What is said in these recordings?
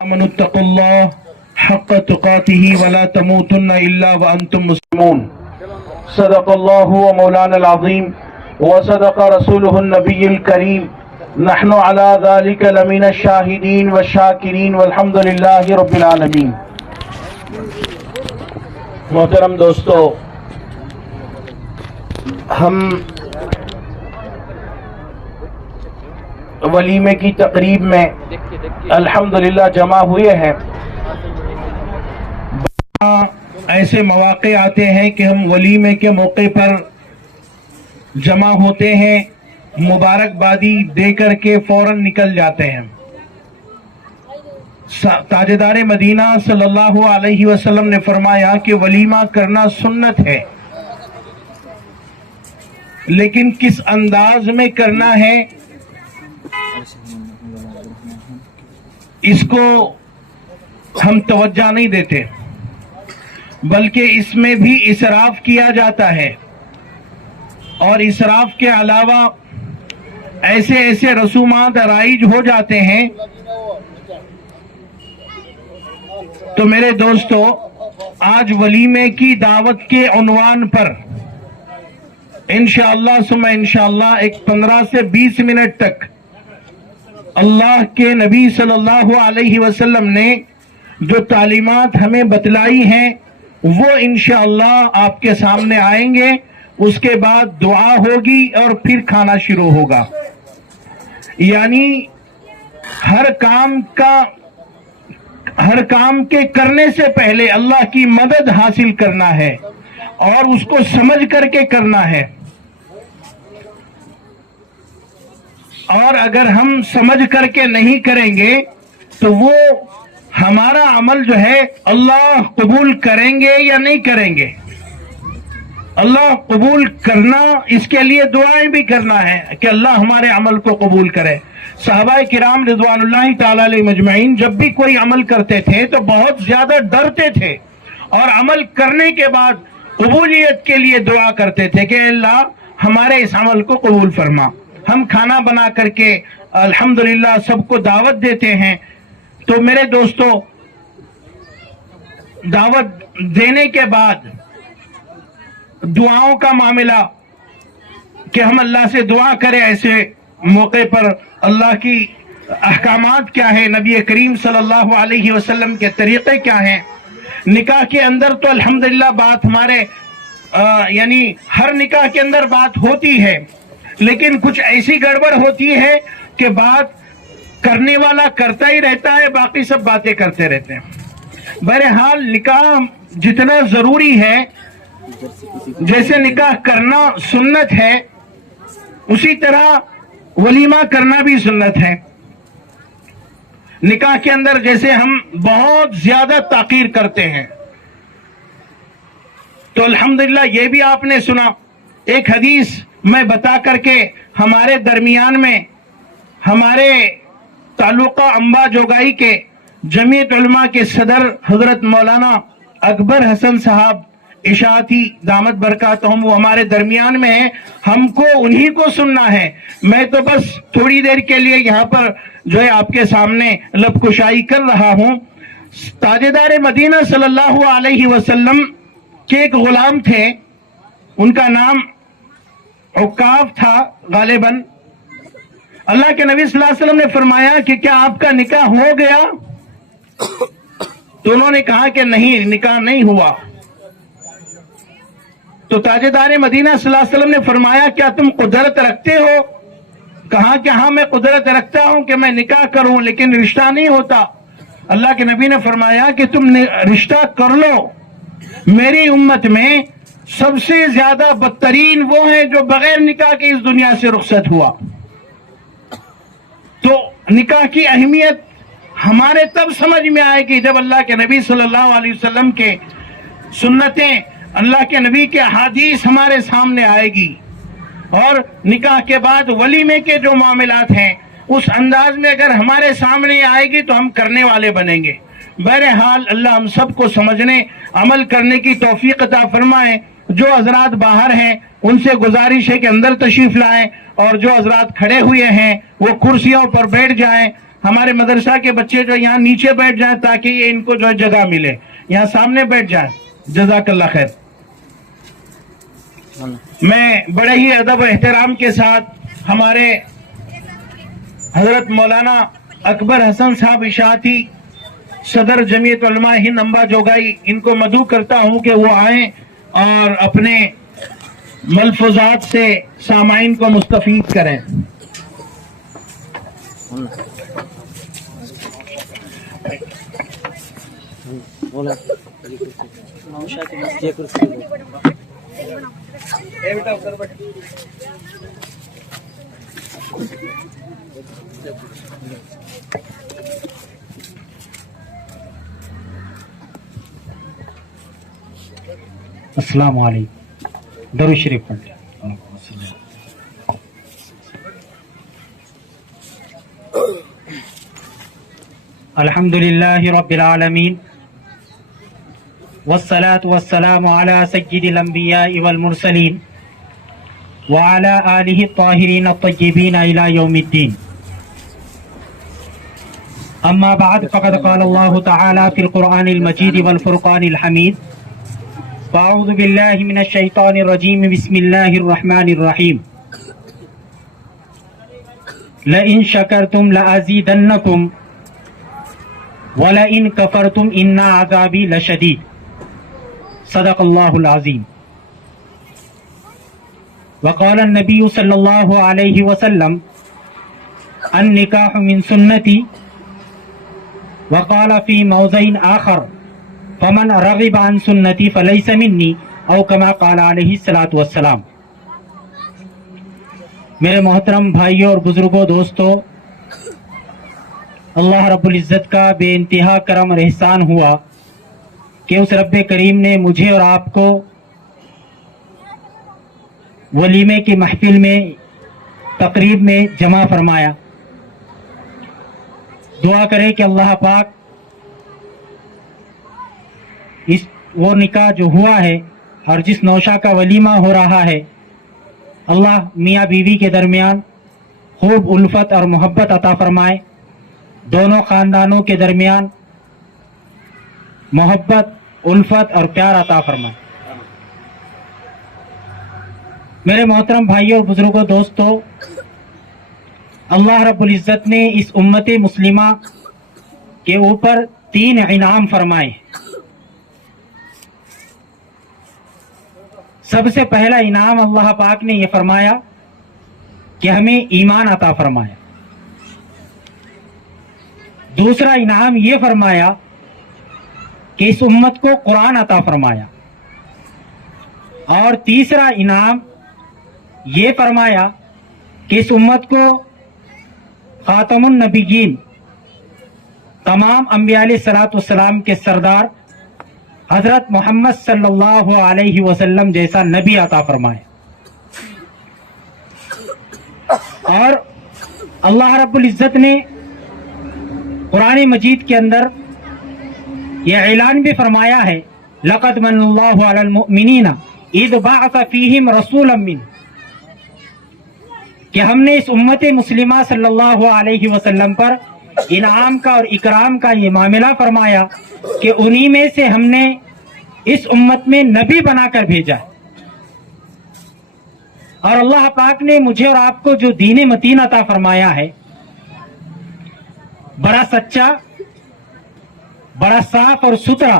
آمنوا اتقوا الله حق تقاته ولا تموتن إلا وأنتم مسلمون صدق الله ومولانا العظيم وصدق رسوله النبي الكريم نحن على ذلك لمن الشاهدين والشاكرين والحمد لله رب العالمين. محترم دوستو، ہم ولیمے کی تقریب میں الحمدللہ جمع ہوئے ہیں. ایسے مواقع آتے ہیں کہ ہم ولیمے کے موقع پر جمع ہوتے ہیں، مبارکبادی دے کر کے فوراً نکل جاتے ہیں. تاجدار مدینہ صلی اللہ علیہ وسلم نے فرمایا کہ ولیمہ کرنا سنت ہے، لیکن کس انداز میں کرنا ہے اس کو ہم توجہ نہیں دیتے، بلکہ اس میں بھی اسراف کیا جاتا ہے. اور اسراف کے علاوہ ایسے رسومات رائج ہو جاتے ہیں. تو میرے دوستو، آج ولیمے کی دعوت کے عنوان پر انشاءاللہ ثم انشاءاللہ ایک 15 سے 20 منٹ تک اللہ کے نبی صلی اللہ علیہ وسلم نے جو تعلیمات ہمیں بتلائی ہیں وہ انشاءاللہ آپ کے سامنے آئیں گے. اس کے بعد دعا ہوگی اور پھر کھانا شروع ہوگا. یعنی ہر کام کے کرنے سے پہلے اللہ کی مدد حاصل کرنا ہے اور اس کو سمجھ کر کے کرنا ہے. اور اگر ہم سمجھ کر کے نہیں کریں گے تو وہ ہمارا عمل جو ہے اللہ قبول کریں گے یا نہیں کریں گے. اللہ قبول کرنا، اس کے لیے دعائیں بھی کرنا ہے کہ اللہ ہمارے عمل کو قبول کرے. صحابہ کرام رضوان اللہ تعالی علیہ مجمعین جب بھی کوئی عمل کرتے تھے تو بہت زیادہ ڈرتے تھے اور عمل کرنے کے بعد قبولیت کے لیے دعا کرتے تھے کہ اللہ ہمارے اس عمل کو قبول فرما. ہم کھانا بنا کر کے الحمدللہ سب کو دعوت دیتے ہیں. تو میرے دوستو، دعوت دینے کے بعد دعاؤں کا معاملہ کہ ہم اللہ سے دعا کریں ایسے موقع پر. اللہ کی احکامات کیا ہے، نبی کریم صلی اللہ علیہ وسلم کے طریقے کیا ہیں. نکاح کے اندر تو الحمدللہ بات ہمارے یعنی ہر نکاح کے اندر بات ہوتی ہے، لیکن کچھ ایسی گڑبڑ ہوتی ہے کہ بات کرنے والا کرتا ہی رہتا ہے، باقی سب باتیں کرتے رہتے ہیں. بہرحال نکاح جتنا ضروری ہے، جیسے نکاح کرنا سنت ہے، اسی طرح ولیمہ کرنا بھی سنت ہے. نکاح کے اندر جیسے ہم بہت زیادہ تاخیر کرتے ہیں، تو الحمدللہ یہ بھی آپ نے سنا. ایک حدیث میں بتا کر کے ہمارے درمیان میں ہمارے تعلقہ انبا جوگائی کے جمعیت علماء کے صدر حضرت مولانا اکبر حسن صاحب اشاعتی دامت برکاتہم وہ ہمارے درمیان میں ہیں. ہم کو انہی کو سننا ہے. میں تو بس تھوڑی دیر کے لیے یہاں پر جو ہے آپ کے سامنے لب کشائی کر رہا ہوں. تاجدار مدینہ صلی اللہ علیہ وسلم کے ایک غلام تھے، ان کا نام عکاف تھا غالباً. اللہ کے نبی صلی اللہ علیہ وسلم نے فرمایا کہ کیا آپ کا نکاح ہو گیا؟ تو انہوں نے کہا کہ نہیں، نکاح نہیں ہوا. تو تاجدار مدینہ صلی اللہ علیہ وسلم نے فرمایا کیا تم قدرت رکھتے ہو؟ کہا کہ ہاں میں قدرت رکھتا ہوں کہ میں نکاح کروں، لیکن رشتہ نہیں ہوتا. اللہ کے نبی نے فرمایا کہ تم رشتہ کر لو. میری امت میں سب سے زیادہ بدترین وہ ہیں جو بغیر نکاح کے اس دنیا سے رخصت ہوا. تو نکاح کی اہمیت ہمارے تب سمجھ میں آئے گی جب اللہ کے نبی صلی اللہ علیہ وسلم کے سنتیں، اللہ کے نبی کے احادیث ہمارے سامنے آئے گی. اور نکاح کے بعد ولیمے کے جو معاملات ہیں اس انداز میں اگر ہمارے سامنے آئے گی تو ہم کرنے والے بنیں گے. بہرحال اللہ ہم سب کو سمجھنے عمل کرنے کی توفیق عطا فرمائے. جو حضرات باہر ہیں ان سے گزارش ہے کہ اندر تشریف لائیں، اور جو حضرات کھڑے ہوئے ہیں وہ کرسیوں پر بیٹھ جائیں. ہمارے مدرسہ کے بچے جو یہاں نیچے بیٹھ جائیں تاکہ یہ ان کو جو ہے جگہ ملے، یہاں سامنے بیٹھ جائیں. جزاک اللہ خیر. میں بڑے ہی ادب و احترام کے ساتھ ہمارے حضرت مولانا اکبر حسن صاحب اشاعتی صدر جمعیت علماء ہند امبا جوگائی، ان کو مدعو کرتا ہوں کہ وہ آئیں اور اپنے ملفوظات سے سامعین کو مستفید کریں. السلام علیکم. درود شریف پڑھیں. الحمد للہ رب العالمین والصلاة والسلام على سید الانبیاء والمرسلین وعلى آلہ الطاہرین الطیبین الى یوم الدین. اما بعد فقد قال اللہ تعالی فی القرآن المجید والفرقان الحمید. فاعوذ باللہ من الشیطان الرجیم بسم اللہ الرحمن الرحیم. لئن شکرتم لأزیدنکم وَلَئِن كَفَرْتُمْ إِنَّ عَذَابِي لَشَدِيدٌ. صدق اللہ العظیم. وقال النبی صلی اللہ علیہ وسلم النکاح من سنتی. وقال فی موضع آخر فمن رغب عن سنتی فلیس منی او کما قال علیہ الصلاۃ والسلام. میرے محترم بھائیوں اور بزرگوں، دوستوں، اللہ رب العزت کا بے انتہا کرم اور احسان ہوا کہ اس رب کریم نے مجھے اور آپ کو ولیمے کی محفل میں، تقریب میں جمع فرمایا. دعا کریں کہ اللہ پاک وہ نکاح جو ہوا ہے اور جس نوشہ کا ولیمہ ہو رہا ہے، اللہ میاں بیوی کے درمیان خوب الفت اور محبت عطا فرمائے. دونوں خاندانوں کے درمیان محبت، الفت اور پیار عطا فرمائے. میرے محترم بھائیوں اور بزرگوں، دوستوں، اللہ رب العزت نے اس امت مسلمہ کے اوپر 3 انعام فرمائے. سب سے پہلا انعام اللہ پاک نے یہ فرمایا کہ ہمیں ایمان عطا فرمایا. دوسرا انعام یہ فرمایا کہ اس امت کو قرآن عطا فرمایا. اور تیسرا انعام یہ فرمایا کہ اس امت کو خاتم النبیین، تمام انبیاء علیہ الصلوۃ والسلام کے سردار حضرت محمد صلی اللہ علیہ وسلم جیسا نبی عطا فرمایا. اور اللہ رب العزت نے قرآن مجید کے اندر یہ اعلان بھی فرمایا ہے، لقد من اللہ علی المؤمنین اذ بعث فیہم رسولا منہم، کہ ہم نے اس امت مسلمہ صلی اللہ علیہ وسلم پر انعام کا اور اکرام کا یہ معاملہ فرمایا کہ انہی میں سے ہم نے اس امت میں نبی بنا کر بھیجا. اور اللہ پاک نے مجھے اور آپ کو جو دین متین عطا فرمایا ہے، بڑا سچا، بڑا صاف اور ستھرا،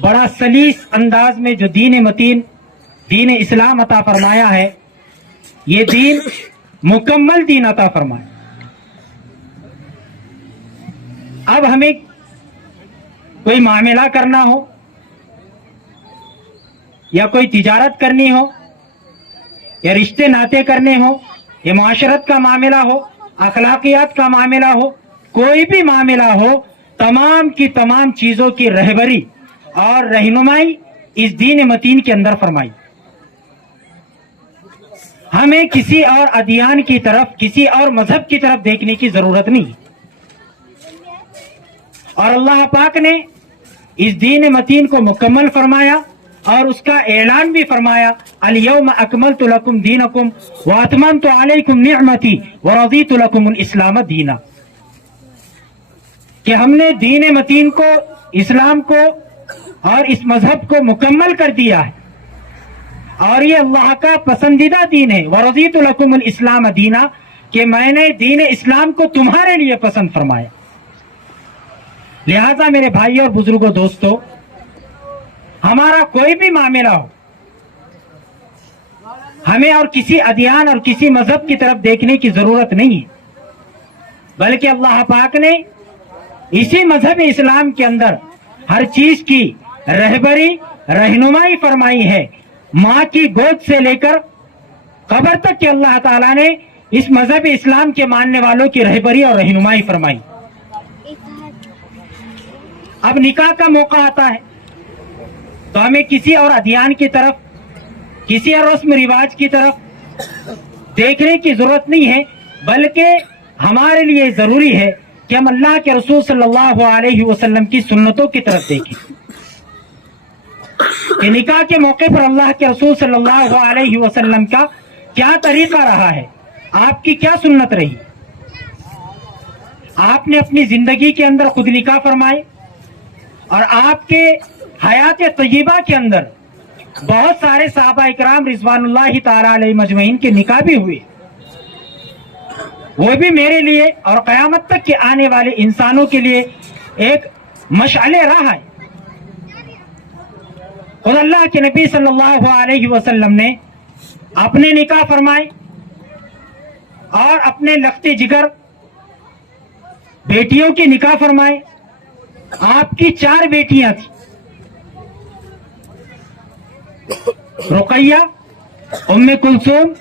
بڑا سلیس انداز میں جو دین متین، دین اسلام عطا فرمایا ہے، یہ دین مکمل دین عطا فرمایا. اب ہمیں کوئی معاملہ کرنا ہو یا کوئی تجارت کرنی ہو یا رشتے ناطے کرنے ہو یا معاشرت کا معاملہ ہو، اخلاقیات کا معاملہ ہو، کوئی بھی معاملہ ہو، تمام کی تمام چیزوں کی رہبری اور رہنمائی اس دین متین کے اندر فرمائی. ہمیں کسی اور ادیان کی طرف، کسی اور مذہب کی طرف دیکھنے کی ضرورت نہیں. اور اللہ پاک نے اس دین متین کو مکمل فرمایا اور اس کا اعلان بھی فرمایا اليوم اکملت لکم دینکم واتممت علیکم نعمتی ورضیت لکم الاسلام دینا، کہ ہم نے دین متین کو، اسلام کو اور اس مذہب کو مکمل کر دیا ہے، اور یہ اللہ کا پسندیدہ دین ہے۔ ورضیت لکم الاسلام دینا، کہ میں نے دین اسلام کو تمہارے لیے پسند فرمایا۔ لہذا میرے بھائی اور بزرگوں، دوستو، ہمارا کوئی بھی معاملہ ہو، ہمیں اور کسی ادیان اور کسی مذہب کی طرف دیکھنے کی ضرورت نہیں ہے، بلکہ اللہ پاک نے اسی مذہب اسلام کے اندر ہر چیز کی رہبری، رہنمائی فرمائی ہے۔ ماں کی گود سے لے کر قبر تک کہ اللہ تعالیٰ نے اس مذہب اسلام کے ماننے والوں کی رہبری اور رہنمائی فرمائی۔ اب نکاح کا موقع آتا ہے تو ہمیں کسی اور ادیان کی طرف، کسی اور رسم رواج کی طرف دیکھنے کی ضرورت نہیں ہے، بلکہ ہمارے لیے ضروری ہے کہ ہم اللہ کے رسول صلی اللہ علیہ وسلم کی سنتوں کی طرف دیکھیں کہ نکاح کے موقع پر اللہ کے رسول صلی اللہ علیہ وسلم کا کیا طریقہ رہا ہے، آپ کی کیا سنت رہی۔ آپ نے اپنی زندگی کے اندر خود نکاح فرمائے، اور آپ کے حیات طیبہ کے اندر بہت سارے صحابہ اکرام رضوان اللہ تعالی علیہ مجمعین کے نکاح بھی ہوئے، وہ بھی میرے لیے اور قیامت تک کے آنے والے انسانوں کے لیے ایک مشعل راہ ہے۔ خود اللہ کے نبی صلی اللہ علیہ وسلم نے اپنے نکاح فرمائے، اور اپنے لخت جگر بیٹیوں کے نکاح فرمائے۔ آپ کی 4 بیٹیاں تھیں، رقیہ، ام کلثوم،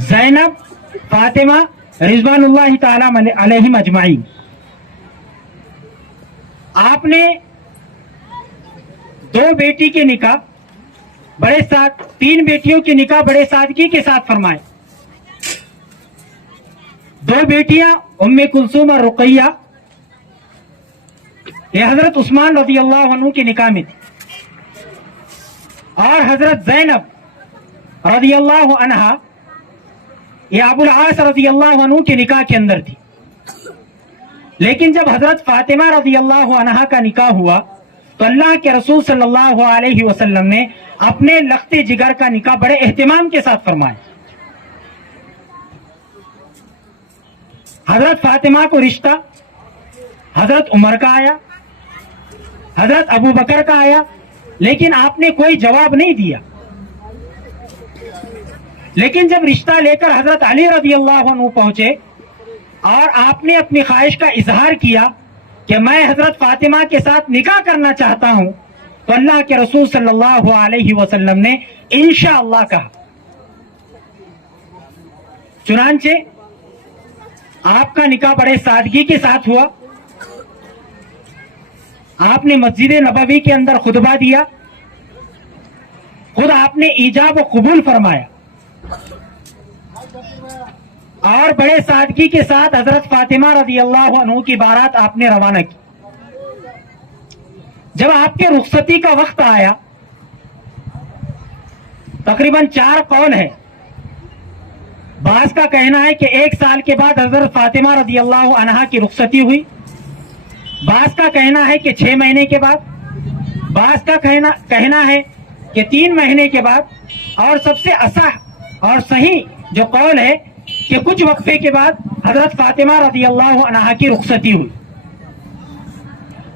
زینب، فاطمہ رضوان اللہ تعالی علیہم اجمعین۔ آپ نے 2 بیٹی کے نکاح بڑے 3 بیٹیوں کے نکاح بڑے سادگی کے ساتھ فرمائے۔ 2 بیٹیاں ام کلثوم اور رقیہ یہ حضرت عثمان رضی اللہ عنہ کے نکاح میں تھی، اور حضرت زینب رضی اللہ عنہا یہ ابو العاص رضی اللہ عنہ کے نکاح کے اندر تھی۔ لیکن جب حضرت فاطمہ رضی اللہ عنہا کا نکاح ہوا تو اللہ کے رسول صلی اللہ علیہ وسلم نے اپنے لخت جگر کا نکاح بڑے اہتمام کے ساتھ فرمایا۔ حضرت فاطمہ کو رشتہ حضرت عمر کا آیا، حضرت ابو بکر کا آیا، لیکن آپ نے کوئی جواب نہیں دیا۔ لیکن جب رشتہ لے کر حضرت علی رضی اللہ عنہ پہنچے اور آپ نے اپنی خواہش کا اظہار کیا کہ میں حضرت فاطمہ کے ساتھ نکاح کرنا چاہتا ہوں، تو اللہ کے رسول صلی اللہ علیہ وسلم نے انشاءاللہ کہا۔ چنانچہ آپ کا نکاح بڑے سادگی کے ساتھ ہوا۔ آپ نے مسجد نبوی کے اندر خطبہ دیا، خود آپ نے ایجاب و قبول فرمایا، اور بڑے سادگی کے ساتھ حضرت فاطمہ رضی اللہ عنہ کی بارات آپ نے روانہ کی۔ جب آپ کے رخصتی کا وقت آیا، تقریباً 4 قول ہے۔ بعض کا کہنا ہے کہ 1 سال کے بعد حضرت فاطمہ رضی اللہ عنہا کی رخصتی ہوئی، بعض کا کہنا ہے کہ 6 مہینے کے بعد، بعض کا کہنا ہے کہ 3 مہینے کے بعد، اور سب سے اصح اور صحیح جو قول ہے کہ کچھ وقفے کے بعد حضرت فاطمہ رضی اللہ عنہا کی رخصتی ہوئی۔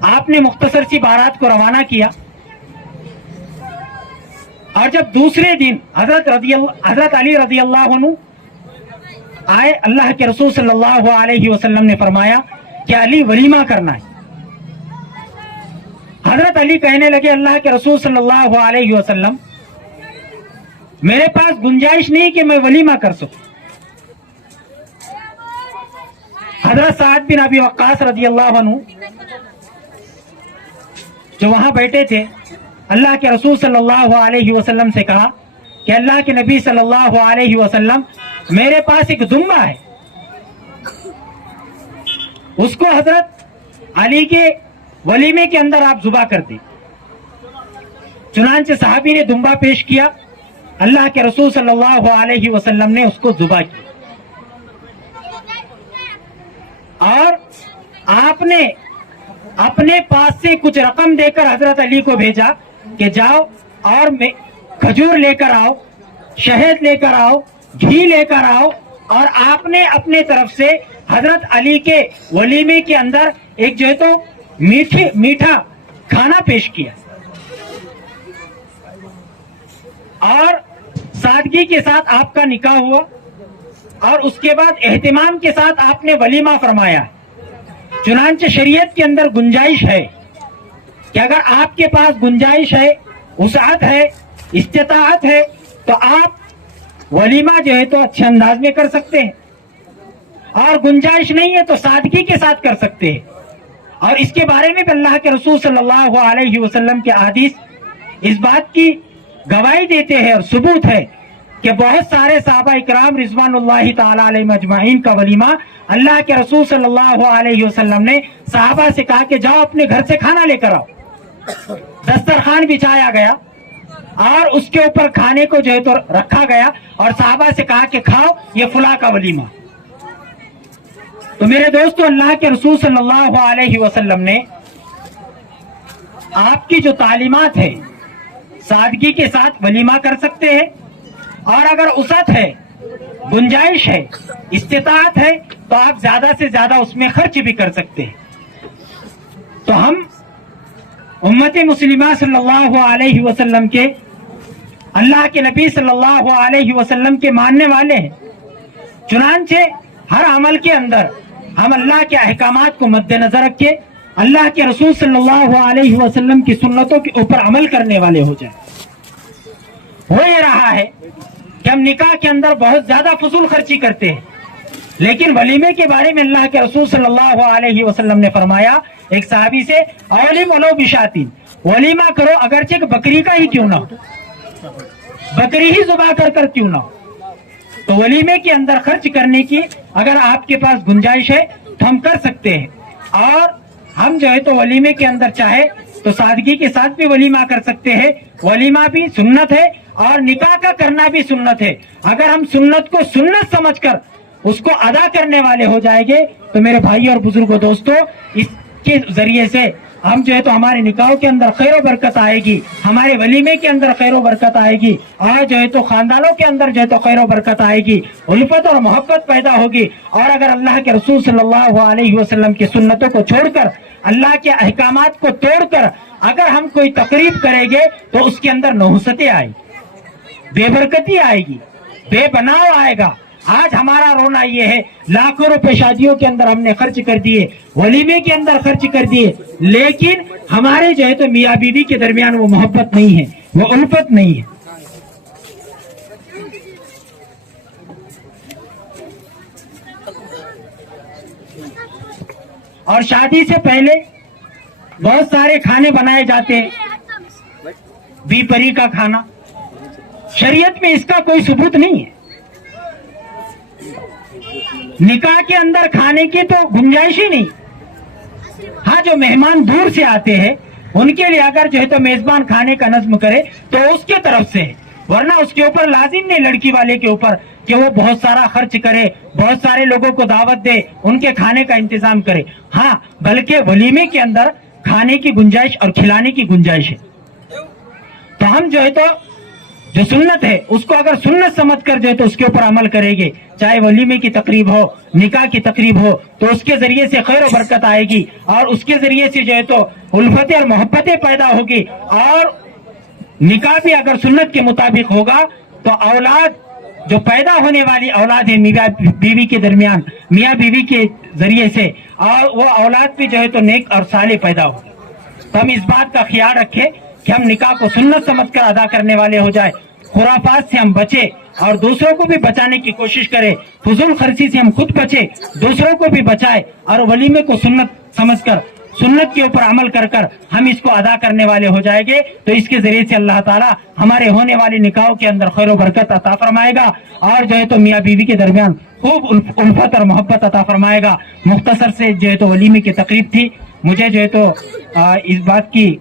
آپ نے مختصر سی بارات کو روانہ کیا، اور جب دوسرے دن حضرت علی رضی اللہ عنہ آئے، اللہ کے رسول صلی اللہ علیہ وسلم نے فرمایا کہ علی ولیمہ کرنا ہے۔ حضرت علی کہنے لگے اللہ کے رسول صلی اللہ علیہ وسلم، میرے پاس گنجائش نہیں کہ میں ولیمہ کر سکوں۔ حضرت سعد بن ابی وقاص رضی اللہ عنہ جو وہاں بیٹھے تھے، اللہ کے رسول صلی اللہ علیہ وسلم سے کہا کہ اللہ کے نبی صلی اللہ علیہ وسلم، میرے پاس ایک دمبا ہے، اس کو حضرت علی کے ولیمے کے اندر آپ ذبح کر دیں۔ چنانچہ صحابی نے دمبا پیش کیا، اللہ کے رسول صلی اللہ علیہ وسلم نے اس کو ذبح کی اور آپ نے اپنے پاس سے کچھ رقم دے کر حضرت علی کو بھیجا کہ جاؤ اور کھجور لے کر آؤ، شہد لے کر آؤ، گھی لے کر آؤ، اور آپ نے اپنے طرف سے حضرت علی کے ولیمے کے اندر ایک جو ہے تو میٹھا کھانا پیش کیا اور سادگی کے ساتھ آپ کا نکاح ہوا، اور اس کے بعد اہتمام کے ساتھ آپ نے ولیمہ فرمایا۔ چنانچہ شریعت کے اندر گنجائش ہے کہ اگر آپ کے پاس گنجائش ہے، وسعت ہے، استطاعت ہے، تو آپ ولیمہ جو ہے تو اچھے انداز میں کر سکتے ہیں، اور گنجائش نہیں ہے تو سادگی کے ساتھ کر سکتے ہیں۔ اور اس کے بارے میں بھی اللہ کے رسول صلی اللہ علیہ وسلم کے احادیث اس بات کی گواہی دیتے ہیں اور ثبوت ہے کہ بہت سارے صحابہ اکرام رضوان اللہ تعالی علیہم اجمعین کا ولیمہ اللہ کے رسول صلی اللہ علیہ وسلم نے صحابہ سے کہا کہ جاؤ اپنے گھر سے کھانا لے کر آؤ۔ دسترخوان بچھایا گیا اور اس کے اوپر کھانے کو جو ہے تو رکھا گیا اور صحابہ سے کہا کہ کھاؤ، یہ فلاں کا ولیمہ۔ تو میرے دوستو، اللہ کے رسول صلی اللہ علیہ وسلم نے آپ کی جو تعلیمات ہے، سادگی کے ساتھ ولیمہ کر سکتے ہیں، اور اگر وسعت ہے، گنجائش ہے، استطاعت ہے تو آپ زیادہ سے زیادہ اس میں خرچ بھی کر سکتے ہیں۔ تو ہم امت مسلمہ صلی اللہ علیہ وسلم کے، اللہ کے نبی صلی اللہ علیہ وسلم کے ماننے والے ہیں، چنانچہ ہر عمل کے اندر ہم اللہ کے احکامات کو مد نظر رکھے اللہ کے رسول صلی اللہ علیہ وسلم کی سنتوں کے اوپر عمل کرنے والے ہو جائیں۔ ہو یہ رہا ہے کہ ہم نکاح کے اندر بہت زیادہ فضول خرچی کرتے ہیں، لیکن ولیمے کے بارے میں اللہ کے رسول صلی اللہ علیہ وسلم نے فرمایا ایک صحابی سے، اولم ولو بشاتین، ولیمہ کرو اگرچہ بکری کا ہی کیوں نہ ہو، بکری ہی ذبح کر کیوں نہ ہو۔ تو ولیمے کے اندر خرچ کرنے کی اگر آپ کے پاس گنجائش ہے تو ہم کر سکتے ہیں، اور ہم جو ہے تو ولیمے کے اندر چاہے تو سادگی کے ساتھ بھی ولیمہ کر سکتے ہیں۔ ولیمہ بھی سنت ہے اور نکاح کا کرنا بھی سنت ہے۔ اگر ہم سنت کو سنت سمجھ کر اس کو ادا کرنے والے ہو جائیں گے تو میرے بھائی اور بزرگوں دوستو، اس کے ذریعے سے ہم جو ہے تو ہمارے نکاحوں کے اندر خیر و برکت آئے گی، ہمارے ولیمے کے اندر خیر و برکت آئے گی، اور جو ہے تو خاندانوں کے اندر جو ہے تو خیر و برکت آئے گی، الفت اور محبت پیدا ہوگی۔ اور اگر اللہ کے رسول صلی اللہ علیہ وسلم کی سنتوں کو چھوڑ کر، اللہ کے احکامات کو توڑ کر اگر ہم کوئی تقریب کریں گے تو اس کے اندر نحوستیں آئیں گی، بے برکتی آئے گی، بے بناؤ آئے گا۔ آج ہمارا رونا یہ ہے، لاکھوں روپے شادیوں کے اندر ہم نے خرچ کر دیے، ولیمے کے اندر خرچ کر دیے، لیکن ہمارے جو ہے تو میاں بیوی کے درمیان وہ محبت نہیں ہے، وہ الفت نہیں ہے۔ اور شادی سے پہلے بہت سارے کھانے بنائے جاتے ہیں، بی پری کا کھانا، شریعت میں اس کا کوئی ثبوت نہیں ہے۔ نکاح کے اندر کھانے کی تو گنجائش ہی نہیں۔ ہاں، جو مہمان دور سے آتے ہیں ان کے لیے اگر جو ہے تو میزبان کھانے کا نظم کرے تو اس کے طرف سے، ورنہ اس کے اوپر لازم نہیں لڑکی والے کے اوپر کہ وہ بہت سارا خرچ کرے، بہت سارے لوگوں کو دعوت دے، ان کے کھانے کا انتظام کرے۔ ہاں، بلکہ ولیمے کے اندر کھانے کی گنجائش اور کھلانے کی گنجائش ہے۔ تو ہم جو ہے تو جو سنت ہے اس کو اگر سنت سمجھ کر جو ہے تو اس کے اوپر عمل کریں گے، چاہے ولیمے کی تقریب ہو، نکاح کی تقریب ہو، تو اس کے ذریعے سے خیر و برکت آئے گی، اور اس کے ذریعے سے جو ہے تو الفتیں اور محبتیں پیدا ہوگی۔ اور نکاح بھی اگر سنت کے مطابق ہوگا تو اولاد جو پیدا ہونے والی اولاد ہے میاں بیوی کے درمیان، میاں بیوی کے ذریعے سے، اور وہ اولاد بھی جو ہے تو نیک اور صالح پیدا ہوگی۔ تو ہم اس بات کا خیال رکھیں کہ ہم نکاح کو سنت سمجھ کر ادا کرنے والے ہو جائے، خرافات سے ہم بچے اور دوسروں کو بھی بچانے کی کوشش کریں، فضول خرچی سے ہم خود بچے، دوسروں کو بھی بچائے، اور ولیمے کو سنت سمجھ کر، سنت کے اوپر عمل کر ہم اس کو ادا کرنے والے ہو جائیں گے، تو اس کے ذریعے سے اللہ تعالیٰ ہمارے ہونے والی نکاحوں کے اندر خیر و برکت عطا فرمائے گا، اور جو ہے تو میاں بیوی کے درمیان خوب الفت اور محبت عطا فرمائے گا۔ مختصر سے جو ہے تو ولیمے کی تقریب تھی، مجھے جو ہے تو اس بات کی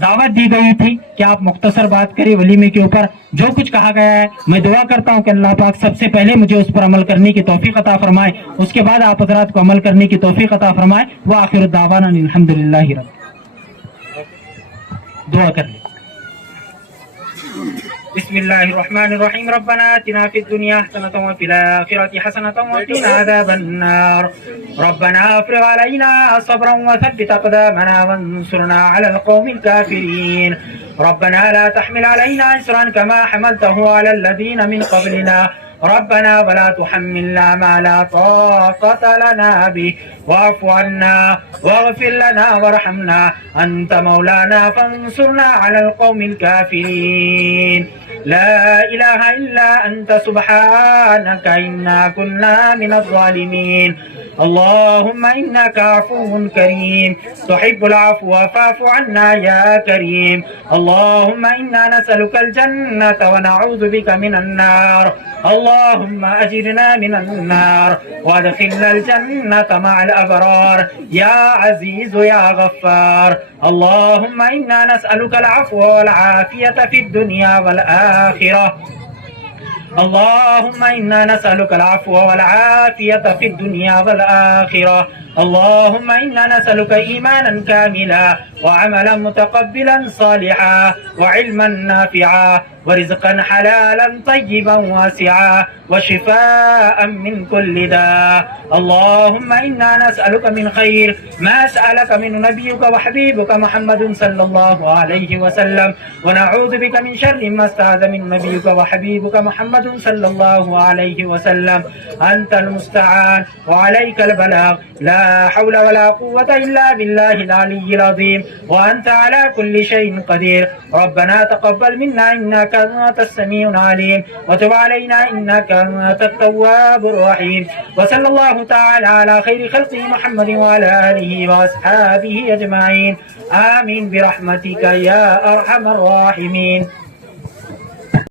دعوت دی گئی تھی کہ آپ مختصر بات کریں ولیمے کے اوپر. جو کچھ کہا گیا ہے میں دعا کرتا ہوں کہ اللہ پاک سب سے پہلے مجھے اس پر عمل کرنے کی توفیق عطا فرمائے, اس کے بعد آپ حضرات کو عمل کرنے کی توفیق عطا فرمائے. وآخر دعوانا الحمدللہ رب. دعا کر لیں. بسم الله الرحمن الرحيم. ربنا آتنا في الدنيا حسنة وفي الآخرة حسنة وقنا عذاب النار. ربنا افرغ علينا صبرا وثبت أقدامنا وانصرنا على القوم الكافرين. ربنا لا تحمل علينا إصرا كما حملته على الذين من قبلنا. ربنا ولا تحملنا ما لا طاقة لنا به واعف عنا واغفر لنا وارحمنا أنت مولانا فانصرنا على القوم الكافرين. لا إله إلا أنت سبحانك إنا كنا من الظالمين. اللهم إنك عفو كريم تحب العفو فاعف عنا يا كريم. اللهم إنا نسألك الجنة ونعوذ بك من النار. اللهم أجرنا من النار وادخلنا الجنة مع الأبرار يا عزيز يا غفار. اللهم إنا نسألك العفو والعافية في الدنيا والآخرة. اللهم إنا نسألك العفو والعافية في الدنيا والآخرة. اللهم إنا نسألك إيمانا كاملا وعملا متقبلا صالحا وعلما نافعا ورزقا حلالا طيبا واسعا وشفاء من كل داء. اللهم إنا نسألك من خير ما سألك من نبيك وحبيبك محمد صلى الله عليه وسلم ونعوذ بك من شر ما استعاذ من نبيك وحبيبك محمد صلى الله عليه وسلم. أنت المستعان وعليك البلاغ. لا حول ولا قوة إلا بالله العلي العظيم وأنت على كل شيء قدير. ربنا تقبل منا إنك أنت السميع العليم وتب علينا إنك أنت التواب الرحيم. وصلى الله تعالى على خير خلقه محمد وعلى آله وأصحابه أجمعين. آمين برحمتك يا أرحم الراحمين.